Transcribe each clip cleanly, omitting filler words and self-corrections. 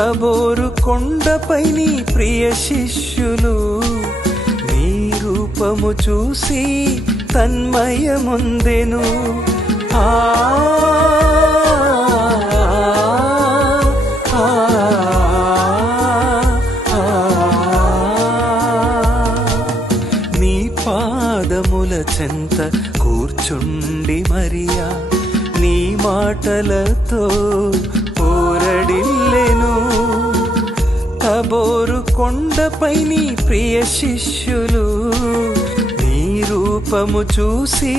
తబోరు కొండపై నీ ప్రియ శిష్యులు నీ రూపము చూసి తన్మయముందెను. నీ పాదముల చెంత కూర్చుండి మరియా నీ మాటలతో పోరడిల్లెను. తబోరు కొండపై నీ ప్రియ శిష్యులు నీ రూపము చూసి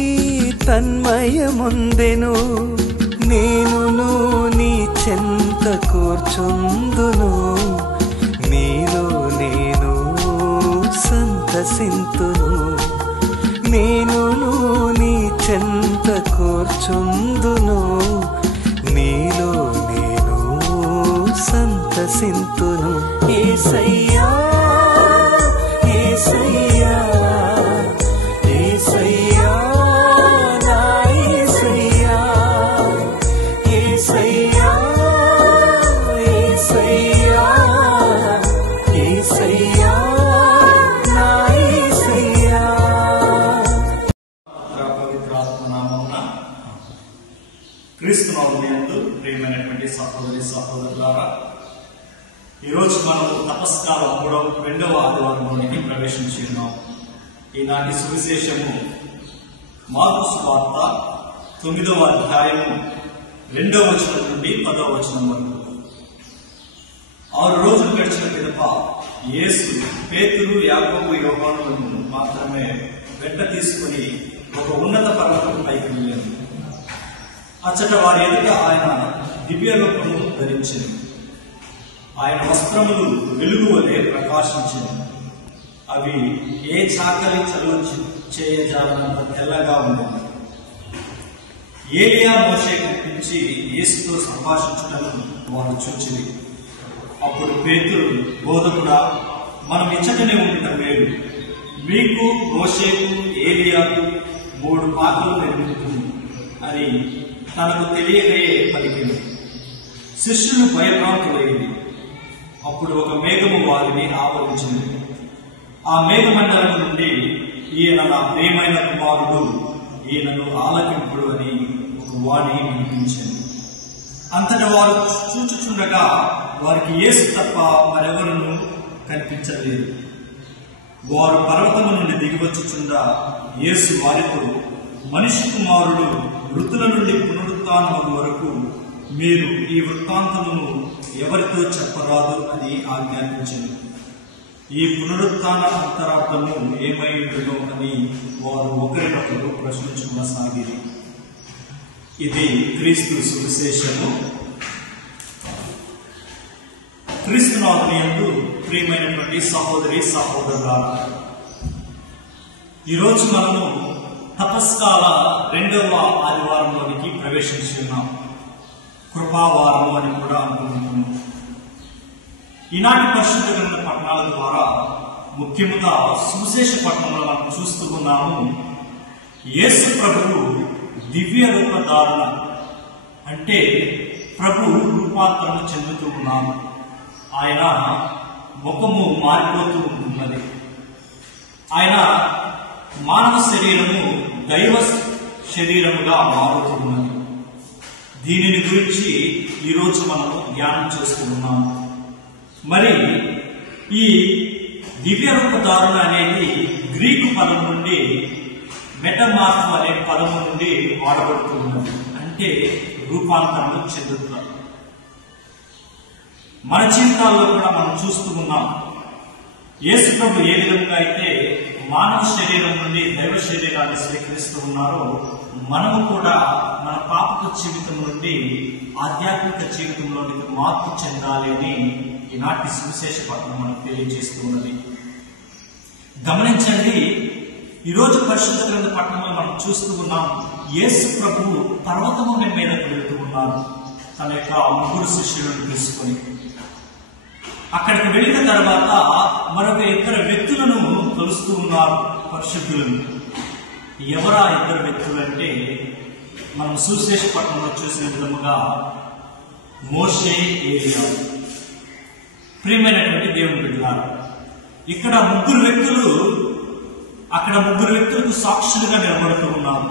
తన్మయముందెను. నేనును నీ చెంత కూర్చుందును, నీలో నేను సంతసింతును. నేనును నీ చెంత కూర్చుందును, నీలో నేను సంతసింతును. యేసయ్యా యేసయ్యా యేసయ్యా నా యేసయ్యా యేసయ్యా యేసయ్యా యేసయ్యా నా యేసయ్యా. పవిత్రాత్మ నామమున క్రీస్తు నామమునందు ప్రియమైనటువంటి సహోదరి సహోదరులారా, ఈరోజు మనం తపస్కాల రెండవ ఆదివారంలోనికి ప్రవేశించి ఉన్నాం. ఈనాటి సువిశేషము మార్కు సువార్త 9వ అధ్యాయము 2వ వచనం నుండి 10వ వచనం వరకు. 6 రోజులు గడిచిన పిదప యేసు పేతురు, యాకోబు, యోహానులను మాత్రమే వెంట తీసుకుని ఒక ఉన్నత పర్వతం పైకి వెళ్ళారు. అచ్చట వారి ఎదుట ఆయన దివ్య రూపము ధరించింది. ఆయన వస్త్రములు వెలుగు వలె ప్రకాశించింది. అవి ఏ చాకలి చలువ చేయజాలనంత తెల్లగా ఉండేది. ఏలియా మోషేకు పిలిచి యేసుతో సంభాషించడం వారు చూచింది. అప్పుడు పేతురు, బోధకుడా, మనం ఇచ్చటనే ఉండటం లేదు. మీకు, మోషేకు, ఏలియాకు 3 పాకలు నిర్మిస్తుంది అని తనకు తెలియకయే పలికింది. శిష్యులు భయభ్రాంతులైంది. అప్పుడు ఒక మేఘము వారిని ఆవరించింది. ఆ మేఘమండలం నుండి, ఈయన నా ప్రియమైన కుమారుడు, ఈయనను ఆలకింపుడు అని ఒక వాణి వినిపించింది. అంతటా వారు చూచుచుండగా వారికి యేసు తప్ప మరెవరును కనిపించలేదు. వారు పర్వతము నుండి దిగివచ్చుచుండా యేసు వారితో, మనిషి కుమారుడు మృతుల నుండి పునరుత్థానము వరకు మీరు ఈ వృత్తాంతమును ఎవరితో చెప్పరాదు అని ఆజ్ఞాపించింది. ఈ పునరుత్థాన అంతరార్థము ఏమై ఉండునో అని వారు ఒకరినొకరు ప్రశ్నించుకొనసాగిరి. ఇది క్రీస్తు సువిశేషము. క్రీస్తునాథునియందు ప్రియమైనటువంటి సహోదరి సహోదరులారా, ఈరోజు మనము తపస్కాల 2వ ఆదివారంలోనికి ప్రవేశించి ఉన్నాం. కృపావారము అని కూడా అనుకుంటున్నాము. ఈనాటి పరిశుద్ధ గ్రంథ పఠనాల ద్వారా ముఖ్యముగా సువిశేష పఠనంలో మనం చూస్తూ ఉన్నాము. యేసు ప్రభువు దివ్య రూపధారణ అంటే ప్రభు రూపాంతరణ చెందుతూ ఉన్నాము. ఆయన ముఖము మారిపోతూ ఉంటున్నది. ఆయన మానవ శరీరము దైవ శరీరముగా మారుతూ ఉన్నది. దీనిని గురించి ఈరోజు మనము ధ్యానం చేస్తూ ఉన్నాము. మరి ఈ దివ్య రూపధారణ అనేది గ్రీకు పదం నుండి మెటమార్ఫ్ అనే పదము నుండి వాడబడుతూ ఉన్నది. అంటే రూపాంతరం చెందుతున్నారు. మన జీవితాల్లో కూడా మనం చూస్తూ ఉన్నాం. యేసు ప్రభు ఏ విధంగా అయితే మానవ శరీరం నుండి దైవ శరీరాన్ని స్వీకరిస్తూ ఉన్నారో, మనము కూడా మన పాపక జీవితం నుండి ఆధ్యాత్మిక జీవితంలోనికి మార్పు చెందాలి అని ఈనాటి సువిశేష పఠనం మనకు తెలియజేస్తూ ఉన్నది. గమనించండి, ఈరోజు పరిశుద్ధ గ్రంథ పఠనంలో మనం చూస్తూ ఉన్నాం. యేసు ప్రభువు పర్వతము మీదకు వెళుతూ ఉన్నారు తన యొక్క 3 శిష్యులను తీసుకొని. అక్కడికి వెళ్ళిన తర్వాత మరొక 2 వ్యక్తులను కలుస్తూ ఉన్నారు, పరిశుద్ధులను. ఎవరా 2 వ్యక్తులంటే, మనం సువిశేష పట్టణంలో చూసిన విధముగా మోషే, ఏలియా. ప్రియమైనటువంటి దేవుని బిడ్డలారా, ఇక్కడ ముగ్గురు వ్యక్తులకు సాక్షులుగా నిలబడుతూ ఉన్నారు.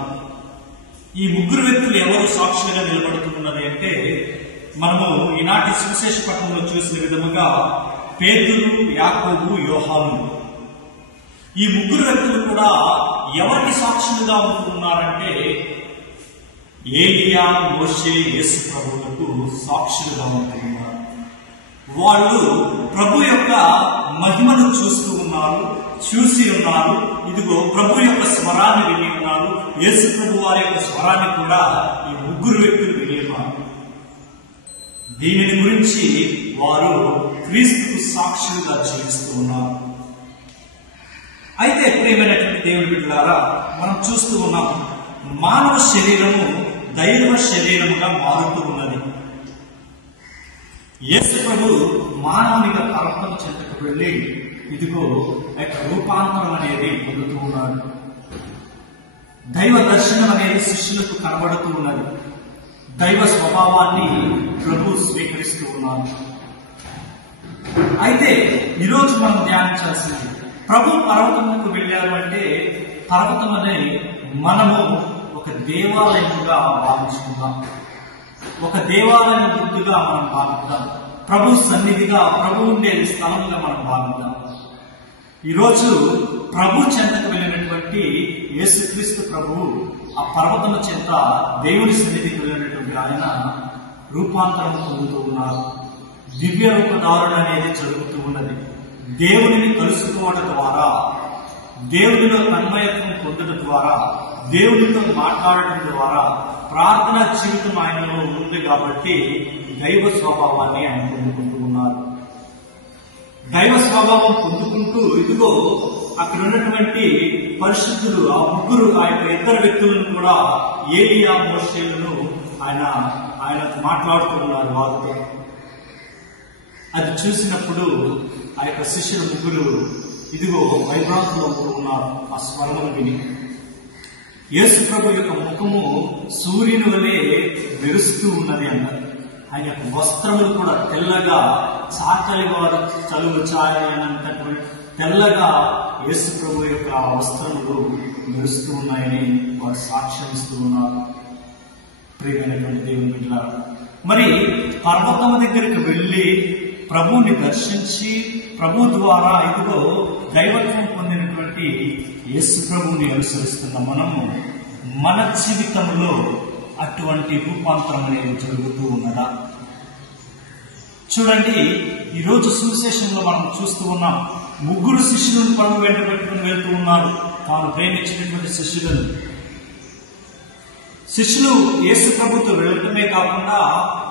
ఈ ముగ్గురు వ్యక్తులు ఎవరు సాక్షులుగా నిలబడుతూ ఉన్నది అంటే, మనము ఈనాటి సువిశేష పట్టణంలో చూసిన విధముగా పేతురు, యాకోబు, యోహాను, ఈ ముగ్గురు వ్యక్తులు కూడా ఎవరికి సాక్షులుగా ఉంటున్నారంటే ఏలియా, మోషే, యేసు ప్రభువులకు సాక్షులుగా ఉంటున్నారు. వాళ్ళు ప్రభు యొక్క మహిమను చూస్తూ ఉన్నారు, చూసి ఉన్నారు. ఇదిగో ప్రభు యొక్క స్వరాన్ని విని ఉన్నారు. యేసు ప్రభు వారి యొక్క స్వరాన్ని కూడా ఈ ముగ్గురు వ్యక్తులు విని ఉన్నారు. దీనిని గురించి వారు క్రీస్తుకు సాక్షులుగా జీవిస్తూ ఉన్నారు. అయితే ప్రియమైనటువంటి దేవుని బిడ్డలారా, మనం చూస్తూ ఉన్నాం, మానవ శరీరము దైవ శరీరముగా మారుతూ ఉన్నది. యేసు ప్రభు మానవునిగా పరమం చెంతకు వెళ్ళి ఇదిగో రూపాంతరం అనేది పొందుతూ ఉన్నాడు. దైవ దర్శనం అనేది శిష్యులకు కనబడుతూ ఉన్నది. దైవ స్వభావాన్ని ప్రభు స్వీకరిస్తూ ఉన్నారు. అయితే ఈరోజు మనం ధ్యానించాల్సింది, ప్రభు పర్వతముకు వెళ్ళారు అంటే పర్వతం అనేది మనము ఒక దేవాలయముగా భావించుకుందాం. ఒక దేవాలయం గుర్తుగా మనం భావిద్దాం. ప్రభు సన్నిధిగా, ప్రభు ఉండే స్థలంగా మనం భావిద్దాం. ఈరోజు ప్రభు చెంతకు వెళ్ళినటువంటి యేసుక్రీస్తు ప్రభువు ఆ పర్వతము చెంత దేవుని సన్నిధికి వెళ్ళినటువంటి ఆయన రూపాంతరం పొందుతూ ఉన్నారు. దివ్య రూపధారణ అనేది జరుగుతూ ఉన్నది. దేవునిని కలుసుకోవడం ద్వారా, దేవునిలో తన్మయత్వం పొందడం ద్వారా, దేవునితో మాట్లాడటం ద్వారా ప్రార్థనా జీవితం ఆయనలో ఉంది కాబట్టి దైవ స్వభావాన్ని ఆయన పొందుకుంటూ ఉన్నారు. దైవ స్వభావం పొందుకుంటూ ఇదిగో అక్కడ ఉన్నటువంటి పరిశుద్ధులు, ఆ ముగ్గురు, ఆ యొక్క ఇద్దరు వ్యక్తులను కూడా ఏలియా, మోషేలను ఆయన మాట్లాడుతూ ఉన్నారు వారితో. అది చూసినప్పుడు ఆ యొక్క శిష్యుల ముగ్గురు ఇదిగో వైభ్రాంతులు అవుతూ ఉన్నారు ఆ స్వరమును విని. యేసు ప్రభు యొక్క ముఖము సూర్యుని వలె మెరుస్తూ ఉన్నది అన్నారు. ఆయన యొక్క వస్త్రములు కూడా తెల్లగా, చాకలి వారు చలువ ఛాయనంతటువంటి తెల్లగా యేసు ప్రభు యొక్క వస్త్రములు మెరుస్తూ ఉన్నాయని వారు సాక్ష్యమిస్తూ ఉన్నారు. ప్రియమైనటువంటి దేవుని బిడ్డలారా, మరి పర్వతము దగ్గరికి వెళ్ళి ప్రభువుని దర్శించి ప్రభు ద్వారా ఇదిగో దైవత్వం పొందినటువంటి యేసు ప్రభువుని అనుసరిస్తున్న మనము మన జీవితంలో అటువంటి రూపాంతరం అనేది జరుగుతూ ఉన్నదా? చూడండి, ఈరోజు సువిశేషంలో మనం చూస్తూ ఉన్నాం, ముగ్గురు శిష్యులను ప్రభు వెంట పెట్టుకుని వెళ్తూ ఉన్నారు. తాను ప్రేమించినటువంటి శిష్యులు యేసు ప్రభుతో వెళ్ళటమే కాకుండా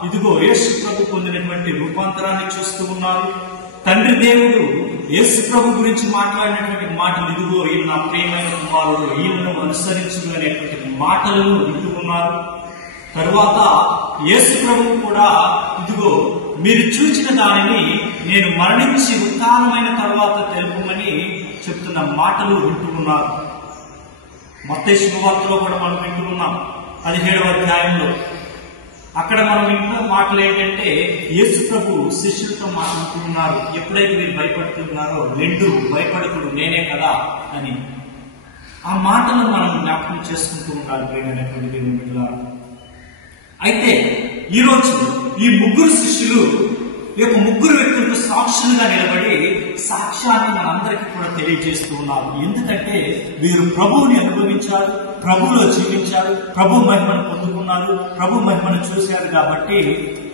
ఇదిగో యేసు ప్రభు పొందినటువంటి రూపాంతరాన్ని చూస్తూ ఉన్నారు. తండ్రి దేవుడు యేసు ప్రభు గురించి మాట్లాడినటువంటి మాటలు, ఇదిగో ఈయన నా ప్రియమైన కుమారుడు, ఈయనను అనుసరించుడు అనేటువంటి మాటలను వింటూ ఉన్నారు. తరువాత యేసు ప్రభు కూడా ఇదిగో మీరు చూచిన దానిని నేను మరణించి ఉత్థానమైన తర్వాత తెలుపమని చెప్తున్న మాటలు వింటూ ఉన్నారు. మత్తయి శుభవార్తలో కూడా మనం వింటూ ఉన్నాం 17వ అధ్యాయంలో. అక్కడ మనం వింటున్న మాటలు ఏంటంటే, యేసు ప్రభు శిష్యులతో మాట్లాడుతూ ఉన్నారు, ఎప్పుడైతే మీరు భయపడుతున్నారో రెండు భయపడకుడు నేనే కదా అని. ఆ మాటను మనం జ్ఞాపకం చేసుకుంటూ ఉండాలి ప్రియమైనటువంటి దేవుని బిడ్డలారా. అయితే ఈరోజు ఈ ముగ్గురు శిష్యులు ఈ యొక్క ముగ్గురు వ్యక్తులకు సాక్షులుగా నిలబడి సాక్ష్యాన్ని మనందరికీ కూడా తెలియజేస్తూ ఉన్నారు. ఎందుకంటే వీరు ప్రభువుని అనుభవించారు, ప్రభువులో జీవించారు, ప్రభు మహిమను పొందుకున్నారు, ప్రభు మహిమను చూశారు. కాబట్టి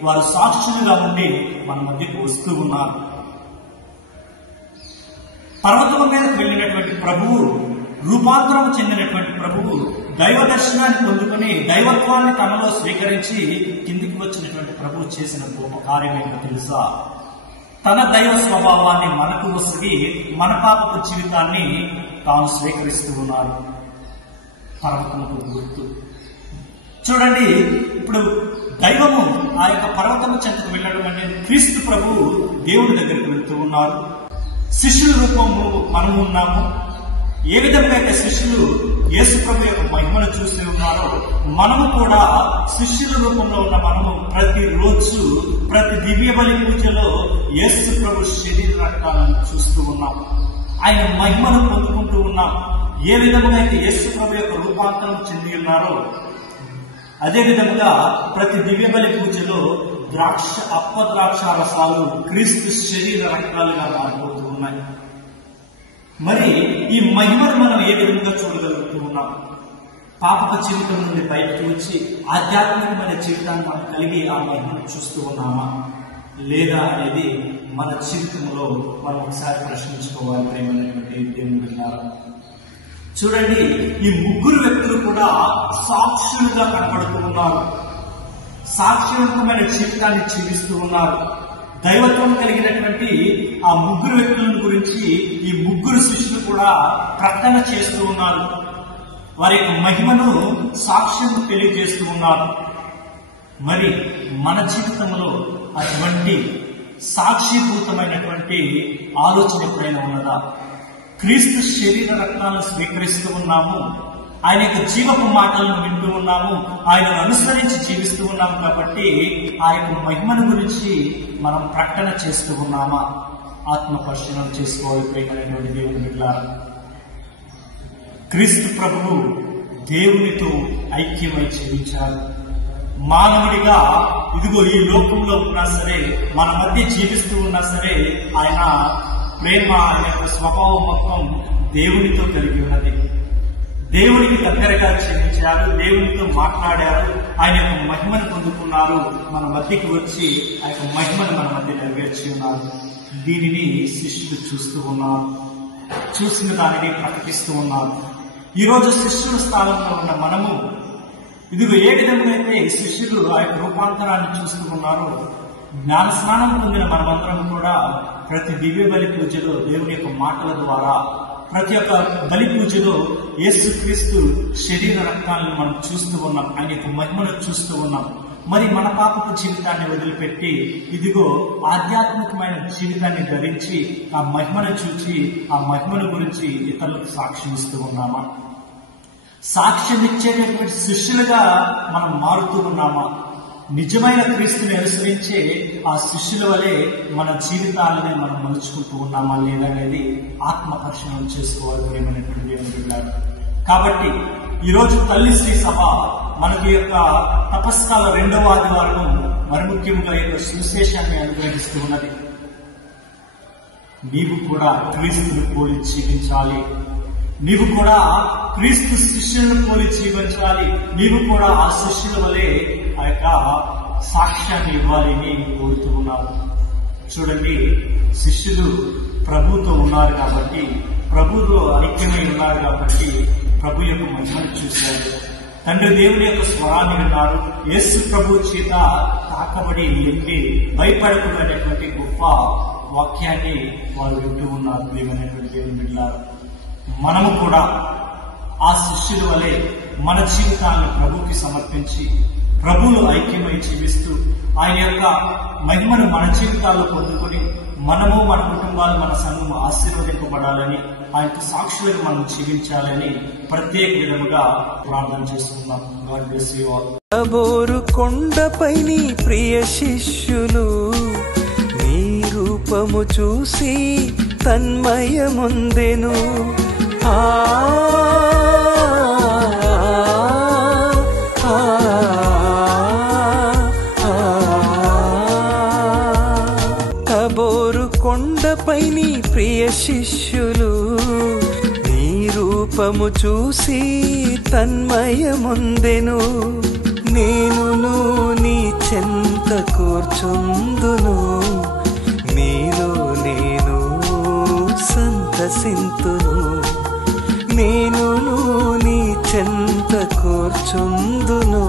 వారు సాక్షులుగా ఉండి మన మధ్యకు వస్తూ ఉన్నారు. పర్వతం మీదకు వెళ్ళినటువంటి ప్రభువు, రూపాంతరం చెందినటువంటి ప్రభువు దైవ దర్శనాన్ని పొందుకొని దైవత్వాన్ని తనలో స్వీకరించి కిందికి వచ్చినటువంటి ప్రభువు చేసిన గొప్ప కార్యం ఏంటో తెలుసా? తన దైవ స్వభావాన్ని మనకు వసిగి మన పాపపు జీవితాన్ని తాను స్వీకరిస్తూ ఉన్నారు. పర్వతముకు గుర్తు చూడండి. ఇప్పుడు దైవము ఆ యొక్క పర్వతము చెంతకు వెళ్ళడం అనేది క్రీస్తు ప్రభువు దేవుడి దగ్గరికి వెళ్తూ ఉన్నారు. శిష్యుల రూపము మనము ఉన్నాము. ఏ విధంగా అయితే శిష్యులు యేసు ప్రభు యొక్క మహిమను చూసి ఉన్నారో, మనము కూడా శిష్యుల రూపంలో ఉన్న మనము ప్రతిరోజు ప్రతి దివ్య బలి పూజలో యేసు ప్రభు శరీర రక్తాలను చూస్తూ ఉన్నాం. ఆయన మహిమను పొందుకుంటూ ఉన్నాం. ఏ విధంగా అయితే యేసు ప్రభు యొక్క రూపాంతరం చెంది ఉన్నారో, అదే విధంగా ప్రతి దివ్య బలి పూజలో అప్పద్రాక్ష రసాలు క్రీస్తు శరీర రక్తాలుగా మారిపోతూ ఉన్నాయి. మరి ఈ మహిమను మనం ఏ విధంగా చూడగలుగుతూ ఉన్నాం? పాపక జీవితం నుండి బయటకు వచ్చి ఆధ్యాత్మికమైన జీవితాన్ని మనం కలిగి ఆ మహిమను చూస్తూ ఉన్నామా లేదా అనేది మన జీవితంలో మనం ఒకసారి ప్రశ్నించుకోవాలి. ప్రేమైనటువంటి దేవుని బిడ్డలారా, చూడండి, ఈ ముగ్గురు వ్యక్తులు కూడా సాక్షులుగా కనబడుతూ ఉన్నారు. సాక్షివంతమైన జీవితాన్ని జీవిస్తూ ఉన్నారు. దైవత్వం కలిగినటువంటి ఆ ముగ్గురు వ్యక్తుల గురించి ఈ ముగ్గురు శిష్యులు కూడా ప్రకటన చేస్తూ ఉన్నారు. వారి యొక్క మహిమను సాక్ష్యం తెలియజేస్తూ ఉన్నారు. మరి మన జీవితంలో అటువంటి సాక్షిభూతమైనటువంటి ఆలోచన ఎప్పుడైనా ఉన్నదా? క్రీస్తు శరీర రక్తాలను స్వీకరిస్తూ ఉన్నాము, ఆయన యొక్క జీవపు మాటలను వింటూ ఉన్నాము, ఆయనను అనుసరించి జీవిస్తూ ఉన్నాము. కాబట్టి ఆ యొక్క మహిమను గురించి మనం ప్రకటన చేస్తూ ఉన్నామా? ఆత్మ పరిశీలన చేసుకోవాలి. ప్రేమైనటువంటి దేవుని బిడ్డలారా, క్రీస్తు ప్రభువు దేవునితో ఐక్యమై జీవించారు. మానవుడిగా ఇదిగో ఈ లోకంలో ఉన్నా సరే, మన మధ్య జీవిస్తూ ఉన్నా సరే, ఆయన ప్రేమ, ఆయన యొక్క స్వభావం మొత్తం దేవునితో కలిగి ఉన్నది. దేవునికి దగ్గరగా జీవించారు, దేవునితో మాట్లాడారు, ఆయన యొక్క మహిమను పొందుకున్నారు. మన మధ్యకి వచ్చి ఆ యొక్క మహిమను మన మధ్య నెరవేర్చి ఉన్నారు. దీనిని శిష్యులు చూస్తూ ఉన్నారు, చూసిన దానిని ప్రకటిస్తూ ఉన్నారు. ఈరోజు శిష్యుల స్థానంలో ఉన్న మనము ఇదిగో ఏ విధంగా అయితే శిష్యులు ఆ యొక్క రూపాంతరాన్ని చూస్తూ ఉన్నారో, జ్ఞాన స్నానం పొందిన మనమందరం కూడా ప్రతి దివ్య బలి పూజలో దేవుని యొక్క మాటల ద్వారా, ప్రతి ఒక్క బలి పూజలో యేసుక్రీస్తు శరీర రక్తాలను మనం చూస్తూ ఉన్నాం, ఆయన యొక్క మహిమను చూస్తూ ఉన్నాం. మరి మన పాపపు జీవితాన్ని వదిలిపెట్టి ఇదిగో ఆధ్యాత్మికమైన జీవితాన్ని ధరించి ఆ మహిమను చూచి ఆ మహిమను గురించి ఇతరులకు సాక్ష్యం ఇస్తూ ఉన్నామా? సాక్ష్యం ఇచ్చేటటువంటి శిష్యులుగా మనం మారుతూ ఉన్నామా? నిజమైన క్రీస్తుని అనుసరించే ఆ శిష్యుల వలె మన జీవితాలని మనం మలుచుకుంటూ ఉన్నామా లేదా అనేది ఆత్మ పరిశీలన చేసుకోవాలి. ప్రేమైనటువంటి దేవుని బిడ్డలారా, కాబట్టి ఈరోజు తల్లి శ్రీ సభ మనకి యొక్క తపస్కాల 2వ ఆదివారం మరి ముఖ్యంగా యొక్క సువిశేషాన్ని అనుగ్రహిస్తూ ఉన్నది. నీవు కూడా క్రీస్తుని పోలి జీవించాలి, నీవు కూడా క్రీస్తు శిష్యులను పోలి జీవించాలి, నీవు కూడా ఆ శిష్యుల వలె ఆ యొక్క సాక్ష్యాన్ని ఇవ్వాలి అని కోరుతూ ఉన్నారు. చూడండి, శిష్యులు ప్రభుతో ఉన్నారు కాబట్టి, ప్రభుతో ఐక్యమై ఉన్నారు కాబట్టి ప్రభు యొక్క మహిమను చూశారు. తండ్రి దేవుని యొక్క స్వరాన్ని విన్నారు. యేసు ప్రభు చేత తాకబడి ఎండి భయపడకూడనటువంటి గొప్ప వాక్యాన్ని వారు వింటూ ఉన్నారు. ప్రియమైనటువంటి దేవుని బిడ్డలారా, మనము కూడా ఆ శిష్యుల వలె మన జీవితాలను ప్రభుకి సమర్పించి ప్రభువులో ఐక్యమై జీవిస్తూ ఆయన యొక్క మహిమను మన జీవితాల్లో పొందుకొని మనము, మన కుటుంబాలు, మన సంఘం ఆశీర్వదింపబడాలని, ఆయనకు సాక్షులుగా మనం జీవించాలని ప్రత్యేక విధముగా ప్రార్థన చేసుకుందాం. God bless you all. తాబోరు కొండపై నీ ప్రియ శిష్యులు నీ రూపము చూసి తన్మయముందెను. తాబోరు కొండపై నీ ప్రియ శిష్యులు నీ రూపము చూసి తన్మయముందెను. నేనును నీ చెంత కూర్చుందును, నీలో నేను సంతసింతును. నేనును నీ చెంత కూర్చుందును,